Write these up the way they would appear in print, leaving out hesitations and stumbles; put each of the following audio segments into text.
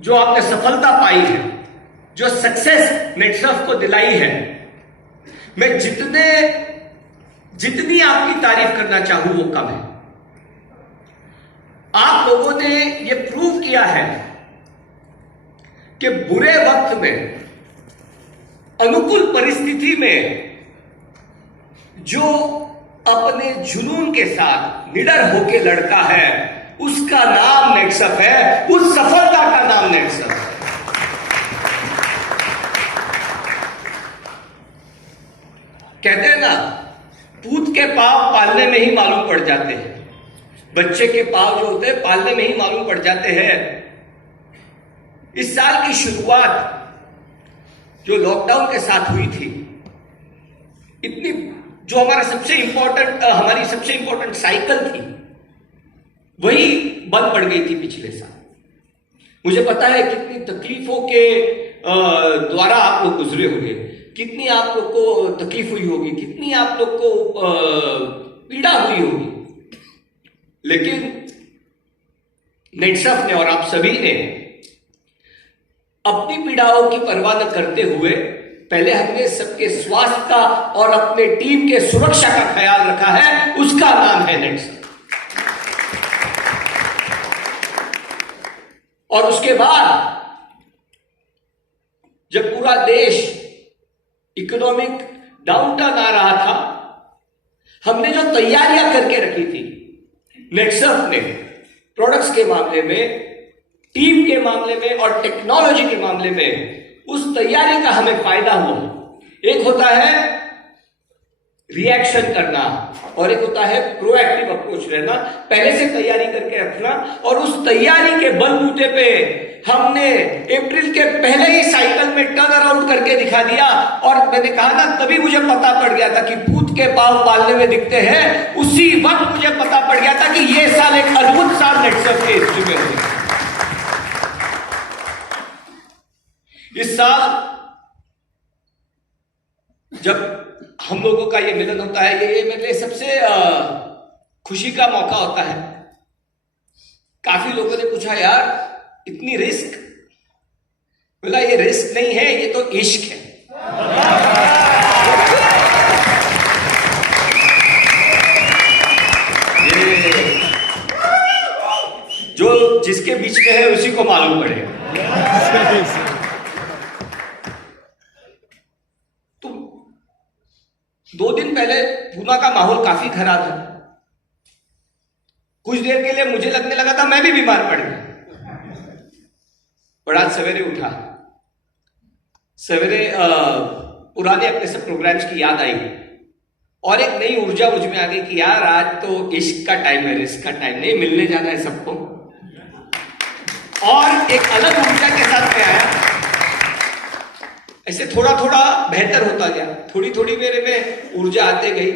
जो आपने सफलता पाई है, जो सक्सेस नेटसर्फ को दिलाई है, मैं जितनी आपकी तारीफ करना चाहूं वो कम है। आप लोगों ने ये प्रूव किया है कि बुरे वक्त में, अनुकूल परिस्थिति में जो अपने जुनून के साथ निडर होकर लड़ता है, उसका नाम नेटसर्फ है, उस सफलता का नाम नेटसर्फ है। कहते हैं ना, पूत के पांव पालने में ही मालूम पड़ जाते हैं। बच्चे के पांव जो होते हैं पालने में ही मालूम पड़ जाते हैं। इस साल की शुरुआत जो लॉकडाउन के साथ हुई थी, इतनी जो हमारी सबसे इंपॉर्टेंट साइकिल थी, वही बंद पड़ गई थी पिछले साल। मुझे पता है कितनी तकलीफों के द्वारा आप लोग गुजरे होंगे, कितनी आप लोग को तकलीफ हुई होगी, कितनी आप लोग को पीड़ा हुई होगी, लेकिन नेटसर्फ ने और आप सभी ने अपनी पीड़ाओं की परवाह न करते हुए पहले हमने सबके स्वास्थ्य का और अपने टीम के सुरक्षा का ख्याल रखा है। उसका नाम है नेटसर्फ। और उसके बाद जब पूरा देश इकोनॉमिक डाउनटर्न आ रहा था, हमने जो तैयारियां करके रखी थी, नेटसर्फ ने प्रोडक्ट्स के मामले में, टीम के मामले में और टेक्नोलॉजी के मामले में, उस तैयारी का हमें फायदा हुआ। एक होता है रिएक्शन करना और एक होता है प्रोएक्टिव अप्रोच रहना, पहले से तैयारी करके रखना। और उस तैयारी के बलबूते पे हमने अप्रैल के पहले ही साइकिल में टर्न अराउंड करके दिखा दिया। और मैंने कहा ना, तभी मुझे पता पड़ गया था कि पूत के पांव पालने में दिखते हैं। उसी वक्त मुझे पता पड़ गया था कि यह साल एक अद्भुत साल नेटसर्फ के हिस्ट्री में है। इस साल जब हम लोगों का ये मिलन होता है, ये मेरे लिए सबसे खुशी का मौका होता है। काफी लोगों ने पूछा, यार इतनी रिस्क? बोला, ये रिस्क नहीं है, ये तो इश्क है। ये जो जिसके बीच में है उसी को मालूम पड़ेगा। तो 2 दिन पहले पूना का माहौल काफी खराब है। कुछ देर के लिए मुझे लगने लगा था मैं भी बीमार पड़ गया। और आज सवेरे उठा, सवेरे पुराने अपने सब प्रोग्राम्स की याद आई और एक नई ऊर्जा मुझ में आ गई कि यार आज तो इश्क का टाइम है, रिस्क का टाइम नहीं, मिलने जाना है सबको। और एक अलग ऊर्जा के साथ में आया। ऐसे थोड़ा थोड़ा बेहतर होता गया, थोड़ी थोड़ी मेरे में ऊर्जा आते गई।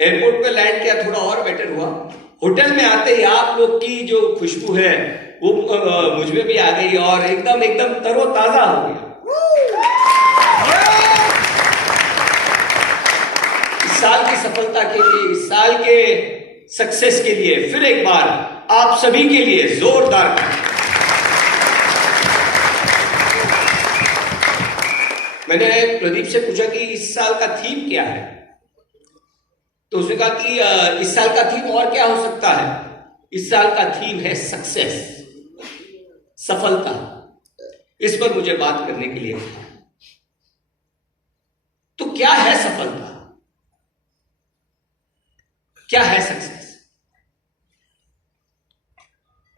एयरपोर्ट पे लैंड किया, थोड़ा और बेटर हुआ। होटल में आते ही आप लोग की जो खुशबू है वो मुझ में भी आ गई और एकदम तरोताजा हो गया। इस साल की सफलता के लिए, इस साल के सक्सेस के लिए फिर एक बार आप सभी के लिए जोरदार। मैंने प्रदीप से पूछा कि इस साल का थीम क्या है, तो उसने कहा कि इस साल का थीम और क्या हो सकता है। इस साल का थीम है सक्सेस, सफलता। इस पर मुझे बात करने के लिए। तो क्या है सफलता, क्या है सक्सेस?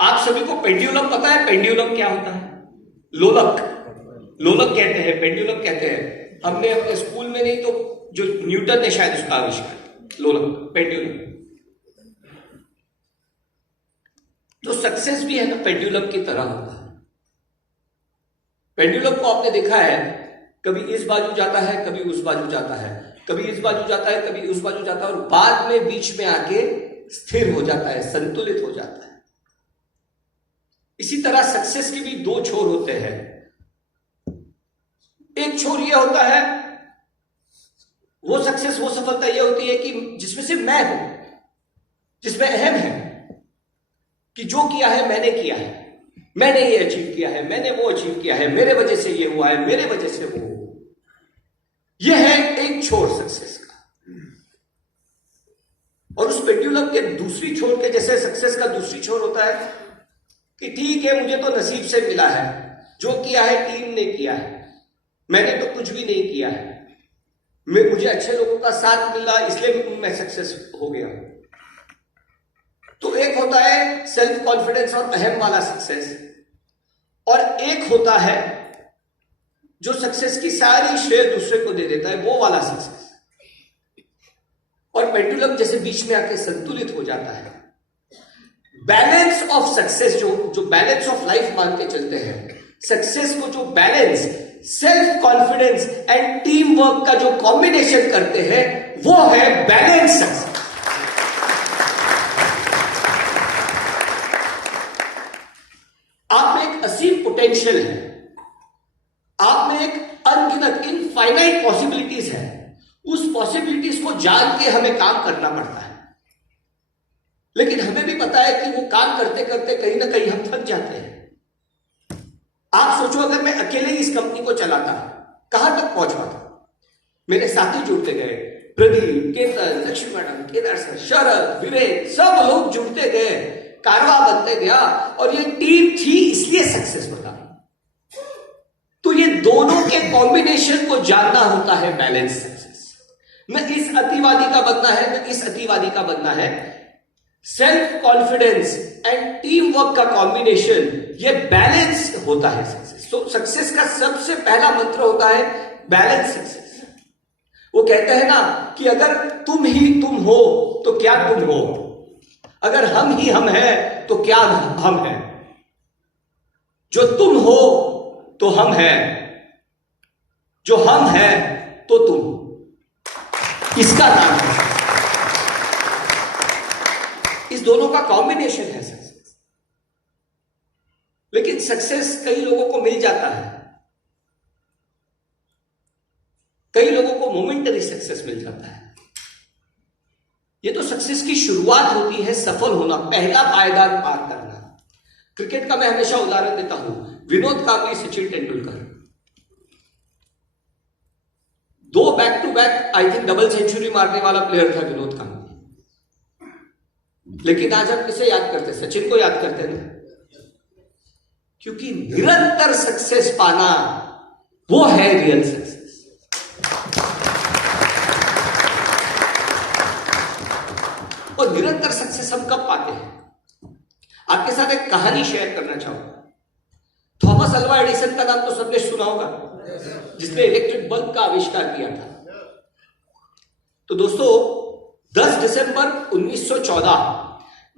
आप सभी को पेंडुलम पता है? पेंडुलम क्या होता है? लोलक कहते हैं, पेंडुलम कहते हैं। हमने अपने स्कूल में नहीं तो जो न्यूटन ने शायद उसका आविष्कार, लोलक, पेंडुलम। तो सक्सेस भी है ना, पेंडुलम की तरह होता है। पेंडुलम को आपने देखा है, कभी इस बाजू जाता है, कभी उस बाजू जाता है, कभी इस बाजू जाता है, कभी उस बाजू जाता है, और बाद में बीच में आके स्थिर हो जाता है, संतुलित हो जाता है। इसी तरह सक्सेस के भी 2 छोर होते हैं। एक छोर यह होता है, वो सक्सेस, वो सफलता यह होती है कि जिसमें से मैं हूं, जिसमें अहम है कि जो किया है मैंने किया है, मैंने ये अचीव किया है, मैंने वो अचीव किया है, मेरे वजह से ये हुआ है, मेरे वजह से वो। ये है एक छोर सक्सेस का। और उस पेंडुलम के दूसरी छोर के जैसे सक्सेस का दूसरी छोर होता है कि ठीक है, मुझे तो नसीब से मिला है, जो किया है टीम ने किया है, मैंने तो कुछ भी नहीं किया है, मुझे अच्छे लोगों का साथ मिला इसलिए मैं सक्सेस हो गया। तो एक होता है सेल्फ कॉन्फिडेंस और अहम वाला सक्सेस, और एक होता है जो सक्सेस की सारी श्रेय दूसरे को दे देता है, वो वाला सक्सेस। और पेंडुलम जैसे बीच में आके संतुलित हो जाता है। बैलेंस ऑफ सक्सेस, जो बैलेंस ऑफ लाइफ मान के चलते हैं, सक्सेस को जो balance self confidence and team work का जो कॉम्बिनेशन करते हैं, वो है बैलेंस सक्सेस। आप में एक असीम पोटेंशियल है, आप में एक अनगिनत इनफाइनाइट पॉसिबिलिटीज है। उस पॉसिबिलिटीज को जान के हमें काम करना पड़ता है, लेकिन हमें भी पता है कि वो काम करते करते कहीं ना कहीं हम थक जाते हैं। आप सोचो, अगर मैं अकेले ही इस कंपनी को चलाता, कहां तक पहुंच पाता? मेरे साथी जुड़ते गए, प्रदीप, केतन, लक्ष्मी मैडम, केदार सर, शरद, विवेक, सब लोग जुड़ते गए, कारवा बनते गया, और ये टीम थी इसलिए सक्सेस बना। तो ये दोनों के कॉम्बिनेशन को जानना होता है बैलेंस सक्सेस। न इस अतिवादी का बनना है, न इस अतिवादी का बनना है। Self confidence and team work का कॉम्बिनेशन, ये बैलेंस होता है सक्सेस। तो सक्सेस का सबसे पहला मंत्र होता है बैलेंस सक्सेस। वो कहते हैं ना कि अगर तुम ही तुम हो तो क्या तुम हो, अगर हम ही हम हैं तो क्या हम हैं, जो तुम हो तो हम हैं, जो हम हैं तो तुम, इसका नाम है। इस दोनों का कॉम्बिनेशन है सक्सेस। लेकिन सक्सेस कई लोगों को मिल जाता है, कई लोगों को मोमेंटरी सक्सेस मिल जाता है। ये तो सक्सेस की शुरुआत होती है, सफल होना, पहला पायदान पार करना। क्रिकेट का मैं हमेशा उदाहरण देता हूं, Vinod Kambli, Sachin Tendulkar, 2 back to back I think double century मारने वाला प्लेयर था विनोद कांबली। लेकिन आज हम किसे याद करते हैं? सचिन को याद करते हैं ना, क्योंकि निरंतर सक्सेस पाना वो है रियल सक्सेस। और निरंतर सक्सेस हम कब पाते हैं? आपके साथ एक कहानी शेयर करना चाहूंगा। थॉमस अल्वा एडिसन का नाम तो सबने सुना होगा, जिसने इलेक्ट्रिक बल्ब का आविष्कार किया था। तो दोस्तों, 10 दिसंबर 1914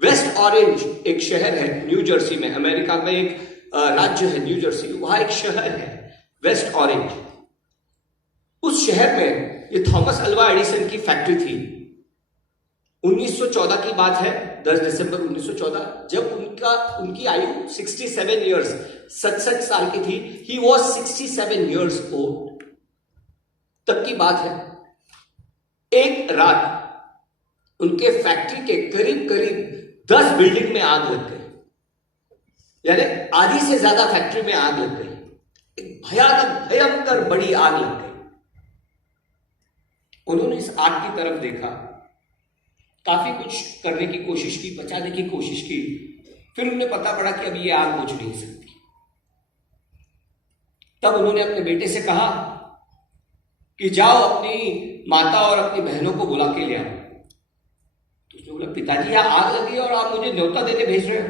वेस्ट ऑरेंज एक शहर है न्यू जर्सी में, अमेरिका में एक राज्य है न्यू जर्सी, वहां एक शहर है वेस्ट ऑरेंज। उस शहर में ये थॉमस अल्वा एडिसन की फैक्ट्री थी। 1914 की बात है, 10 दिसंबर 1914, जब उनकी आयु 67 ईयर्स, 67 साल की थी। He was 67 years old. तब की बात है, एक रात उनके फैक्ट्री के करीब करीब 10 बिल्डिंग में आग लग गई, यानी आधी से ज्यादा फैक्ट्री में आग लग गई। एक भयानक भयंकर बड़ी आग लग गई। उन्होंने इस आग की तरफ देखा, काफी कुछ करने की कोशिश की, बचाने की कोशिश की, फिर उन्हें पता पड़ा कि अभी ये आग बुझ नहीं सकती। तब उन्होंने अपने बेटे से कहा कि जाओ अपनी माता और अपनी बहनों को बुला के ले आओ। तो उसने बोला, पिताजी यहां आग लगी है और आप मुझे न्योता देने भेज रहे हो?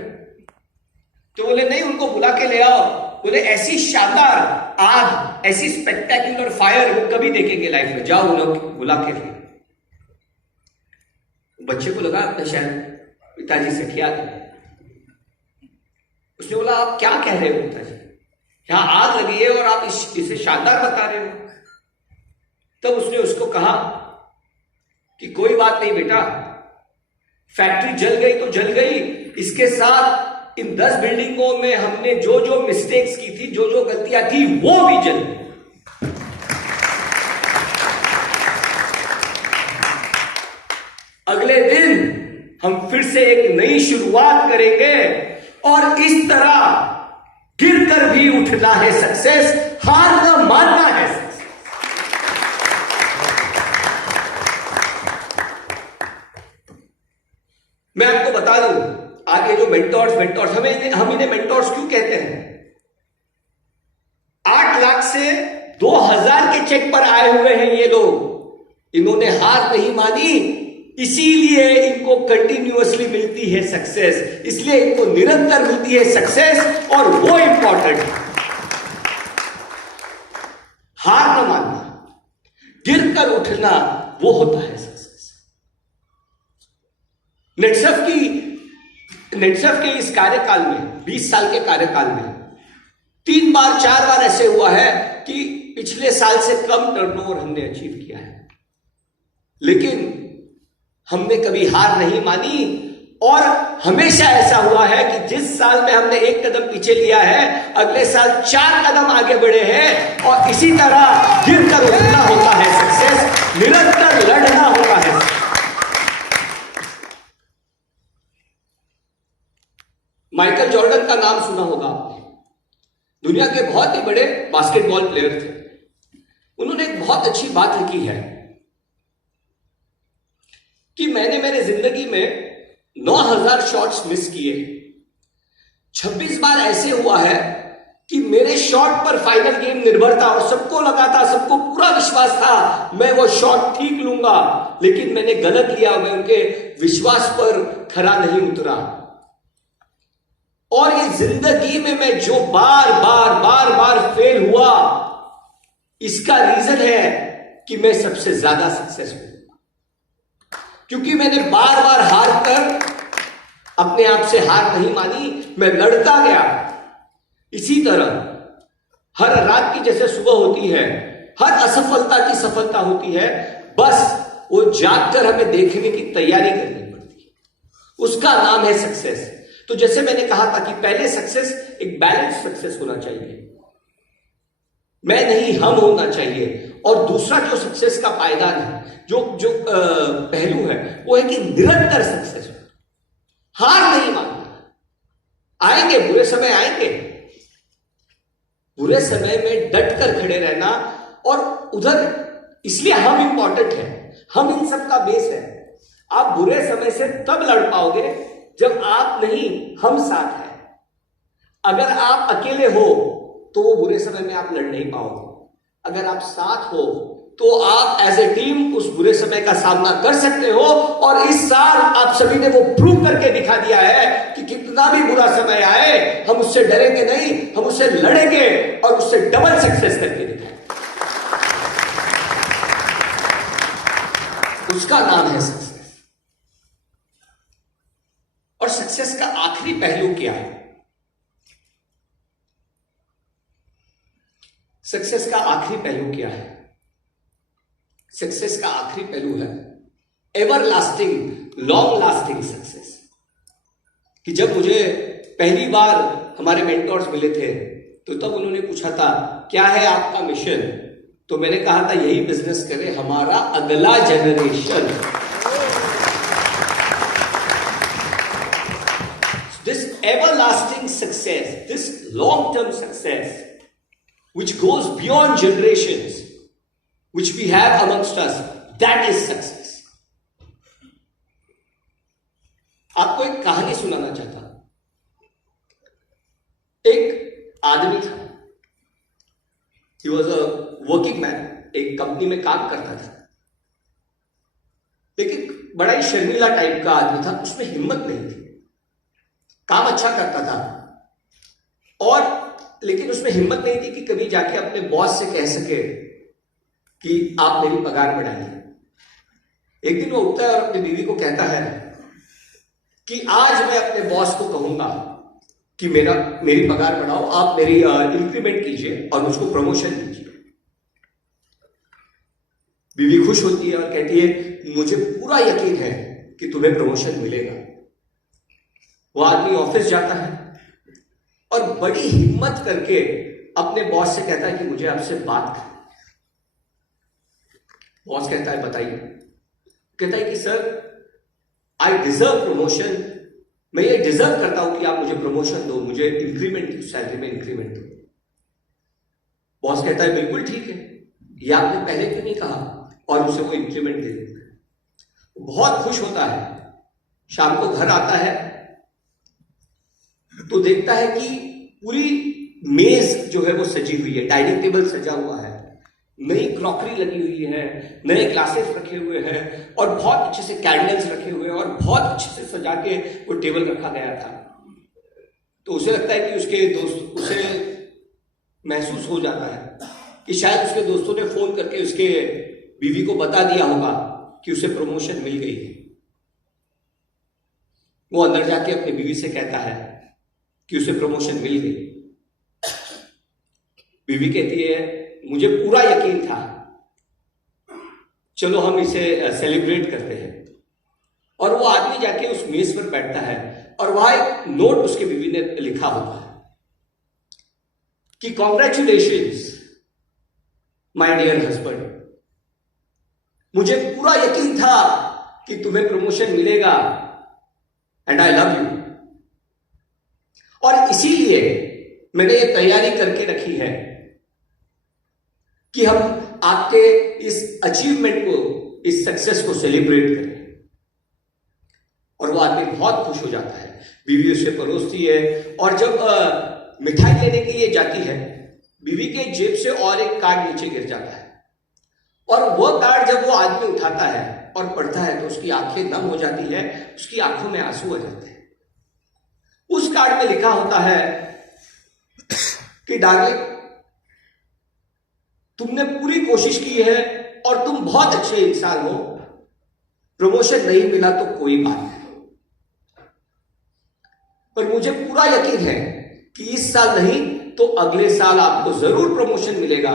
तो बोले, नहीं, उनको बुला के ले आओ। बोले, ऐसी शानदार आग, ऐसी स्पेक्टेक्युलर फायर वो कभी देखेंगे लाइफ में, जाओ उन्हें बुला के ले। बच्चे को लगा अपने शायद पिताजी से किया था। उसने बोला, आप क्या कह रहे हो पिताजी, यहां आग लगी है और आप इसे शानदार बता रहे हो? तब उसने उसको कहा कि कोई बात नहीं बेटा, फैक्ट्री जल गई तो जल गई, इसके साथ इन 10 बिल्डिंगों में हमने जो जो मिस्टेक्स की थी, जो जो गलतियां थी, वो भी जल गई। अगले दिन हम फिर से एक नई शुरुआत करेंगे और इस तरह कर भी उठना है सक्सेस, हार न मानना है सक्सेस। मैं आपको बता दूं, आगे जो मेंटोर्स हम इन्हें मेंटोर्स क्यों कहते हैं? 8 लाख से 2000 के चेक पर आए हुए हैं ये लोग। इन्होंने हार नहीं मानी, इसीलिए इनको कंटिन्यूअसली मिलती है सक्सेस, इसलिए इनको निरंतर मिलती है सक्सेस, और वो इंपॉर्टेंट है। हार न मानना, गिरकर उठना, वो होता है सक्सेस। नेटसर्फ के इस कार्यकाल में, 20 साल के कार्यकाल में 3 बार 4 बार ऐसे हुआ है कि पिछले साल से कम टर्नओवर हमने अचीव किया है, लेकिन हमने कभी हार नहीं मानी, और हमेशा ऐसा हुआ है कि जिस साल में हमने 1 कदम पीछे लिया है, अगले साल 4 कदम आगे बढ़े हैं। और इसी तरह गिरकर उठना होता है सक्सेस, निरंतर लड़ना होता है। माइकल जॉर्डन का नाम सुना होगा आपने, दुनिया के बहुत ही बड़े बास्केटबॉल प्लेयर थे। उन्होंने एक बहुत अच्छी बात लिखी है कि मैंने मेरे जिंदगी में 9000 शॉट्स मिस किए, 26 बार ऐसे हुआ है कि मेरे शॉट पर फाइनल गेम निर्भर था, और सबको लगा था, सबको पूरा विश्वास था मैं वो शॉट ठीक लूंगा, लेकिन मैंने गलत लिया, मैं उनके विश्वास पर खरा नहीं उतरा। और ये जिंदगी में मैं जो बार बार फेल हुआ, इसका रीजन है कि मैं सबसे ज्यादा सक्सेसफुल हुआ, क्योंकि मैंने बार बार हार कर अपने आप से हार नहीं मानी, मैं लड़ता गया। इसी तरह हर रात की जैसे सुबह होती है, हर असफलता की सफलता होती है, बस वो जागकर हमें देखने की तैयारी करनी पड़ती है, उसका नाम है सक्सेस। तो जैसे मैंने कहा था कि पहले सक्सेस एक बैलेंस सक्सेस होना चाहिए, मैं नहीं हम होना चाहिए। और दूसरा जो सक्सेस का पायदान है, जो पहलू है, वो है कि निरंतर सक्सेस, हार नहीं मानना। आएंगे बुरे समय, आएंगे, बुरे समय में डट कर खड़े रहना, और उधर इसलिए हम इंपॉर्टेंट है, हम इन सब का बेस है। आप बुरे समय से तब लड़ पाओगे जब आप नहीं, हम साथ हैं। अगर आप अकेले हो तो वो बुरे समय में आप लड़ नहीं पाओगे। अगर आप साथ हो तो आप एज ए टीम उस बुरे समय का सामना कर सकते हो। और इस साल आप सभी ने वो प्रूव करके दिखा दिया है कि कितना भी बुरा समय आए, हम उससे डरेंगे नहीं, हम उससे लड़ेंगे और उससे डबल सक्सेस करके दिखाएंगे। उसका नाम है सक्सेस। और सक्सेस का आखिरी पहलू क्या है? सक्सेस का आखिरी पहलू क्या है? सक्सेस का आखिरी पहलू है ever lasting, long lasting success. कि जब मुझे पहली बार हमारे मेंटोर्स मिले थे तो तब उन्होंने पूछा था क्या है आपका मिशन, तो मैंने कहा था यही बिजनेस करे हमारा अगला generation. This everlasting success, this long-term success, which goes beyond generations, which we have amongst us, that is success. आपको एक कहानी सुनाना चाहता हूं। एक आदमी था, he was a working man, एक कंपनी में काम करता था, लेकिन बड़ा ही शर्मीला टाइप का आदमी था, उसमें हिम्मत नहीं थी। काम अच्छा करता था और लेकिन उसमें हिम्मत नहीं थी कि कभी जाके अपने बॉस से कह सके कि आप मेरी पगार बढ़ाइए। एक दिन वो उठता है और अपनी बीवी को कहता है कि आज मैं अपने बॉस को कहूंगा कि मेरी पगार बढ़ाओ, आप मेरी इंक्रीमेंट कीजिए और मुझको प्रमोशन दीजिए। बीवी खुश होती है और कहती है मुझे पूरा यकीन है कि तुम्हें प्रमोशन मिलेगा। वो आदमी ऑफिस जाता है और बड़ी हिम्मत करके अपने बॉस से कहता है कि मुझे आपसे बात करनी है। बॉस कहता है बताइए। कहता है कि सर आई डिजर्व प्रमोशन मैं ये डिजर्व करता हूं कि आप मुझे प्रमोशन दो, मुझे इंक्रीमेंट दो, सैलरी में इंक्रीमेंट दो। बॉस कहता है बिल्कुल ठीक है, ये आपने पहले क्यों नहीं कहा, और उसे वो इंक्रीमेंट दे देता है। बहुत खुश होता है। शाम को घर आता है तो देखता है कि पूरी मेज जो है वो सजी हुई है, डाइनिंग टेबल सजा हुआ है, नई क्रॉकरी लगी हुई है, नए ग्लासेस रखे हुए हैं, और बहुत अच्छे से कैंडल्स रखे हुए हैं, और बहुत अच्छे से सजा के वो टेबल रखा गया था। तो उसे लगता है कि उसके दोस्त, उसे महसूस हो जाता है कि शायद उसके दोस्तों ने फोन करके उसके बीवी को बता दिया होगा कि उसे प्रमोशन मिल गई है। वो अंदर जाके अपनी बीवी से कहता है कि उसे प्रमोशन मिल गई। बीवी कहती है मुझे पूरा यकीन था, चलो हम इसे सेलिब्रेट करते हैं। और वो आदमी जाके उस मेज पर बैठता है, और वहां एक नोट उसके बीवी ने लिखा होता है कि कॉन्ग्रेचुलेशंस माय डियर हस्बैंड, मुझे पूरा यकीन था कि तुम्हें प्रमोशन मिलेगा, एंड आई लव यू। और इसीलिए मैंने ये तैयारी करके रखी है कि हम आपके इस अचीवमेंट को, इस सक्सेस को सेलिब्रेट करें। और वो आदमी बहुत खुश हो जाता है। बीवी उसे परोसती है, और जब मिठाई लेने के लिए जाती है, बीवी के जेब से और एक कार्ड नीचे गिर जाता है, और वो कार्ड जब वो आदमी उठाता है और पढ़ता है तो उसकी आंखें नम हो जाती है, उसकी आंखों में आंसू आ जाते हैं। उस कार्ड में लिखा होता है कि डार्लिंग, तुमने पूरी कोशिश की है और तुम बहुत अच्छे इंसान हो, प्रमोशन नहीं मिला तो कोई बात नहीं, पर मुझे पूरा यकीन है कि इस साल नहीं तो अगले साल आपको जरूर प्रमोशन मिलेगा,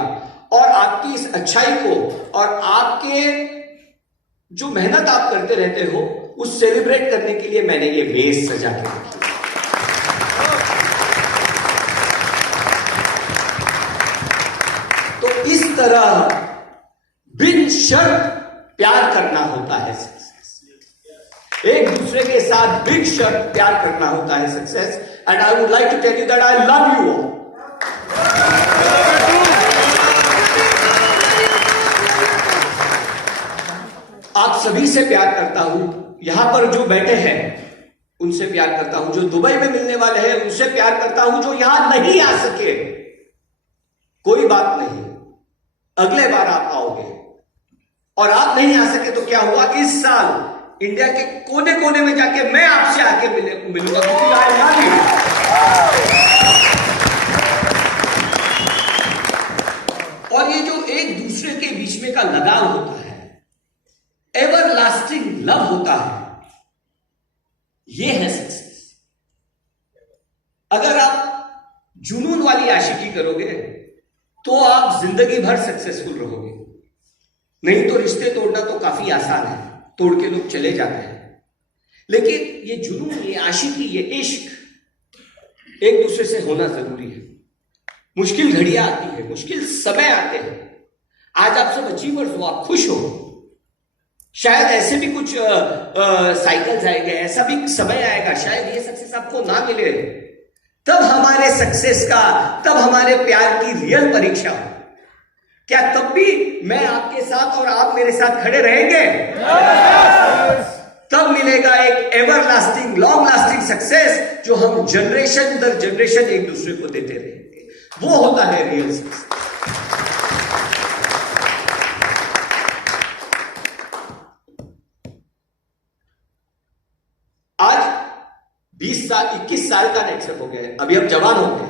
और आपकी इस अच्छाई को और आपके जो मेहनत आप करते रहते हो उस सेलिब्रेट करने के लिए मैंने ये मेज सजा के रखी। तो इस तरह बिन शर्त प्यार करना होता है सक्सेस। एक दूसरे के साथ बिन शर्त प्यार करना होता है success. And I would like to tell you that I love you all. आप सभी से प्यार करता हूं, यहां पर जो बैठे हैं उनसे प्यार करता हूं, जो दुबई में मिलने वाले हैं उनसे प्यार करता हूं, जो यहां नहीं आ सके कोई बात नहीं, अगले बार आप आओगे। और आप नहीं आ सके तो क्या हुआ, इस साल इंडिया के कोने कोने में जाके मैं आपसे आके मिलूंगा, क्योंकि आई लव यू। और ये जो एक दूसरे के बीच में का लगाव होता है, एवर लास्टिंग लव होता है, ये है सक्सेस। अगर आप जुनून वाली आशिकी करोगे तो आप जिंदगी भर सक्सेसफुल रहोगे, नहीं तो रिश्ते तोड़ना तो काफी आसान है, तोड़ के लोग चले जाते हैं। लेकिन ये जुनून, ये आशिकी, ये इश्क एक दूसरे से होना जरूरी है। मुश्किल घड़ियां आती है, मुश्किल समय आते हैं। आज आप सब अचीवर्स हो, आप खुश हो, शायद ऐसे भी कुछ साइकिल्स आएंगे, ऐसा भी समय आएगा शायद ये सक्सेस आपको ना मिले, तब हमारे सक्सेस का, तब हमारे प्यार की रियल परीक्षा हो। क्या तब भी मैं आपके साथ और आप मेरे साथ खड़े रहेंगे? तब मिलेगा एक ever lasting, long lasting success, जो हम जनरेशन दर जनरेशन एक दूसरे को देते रहेंगे। वो होता है रियल सक्सेस। आज 20 साल 21 साल का नेक्स्ट हो गया, अभी हम जवान हो गए,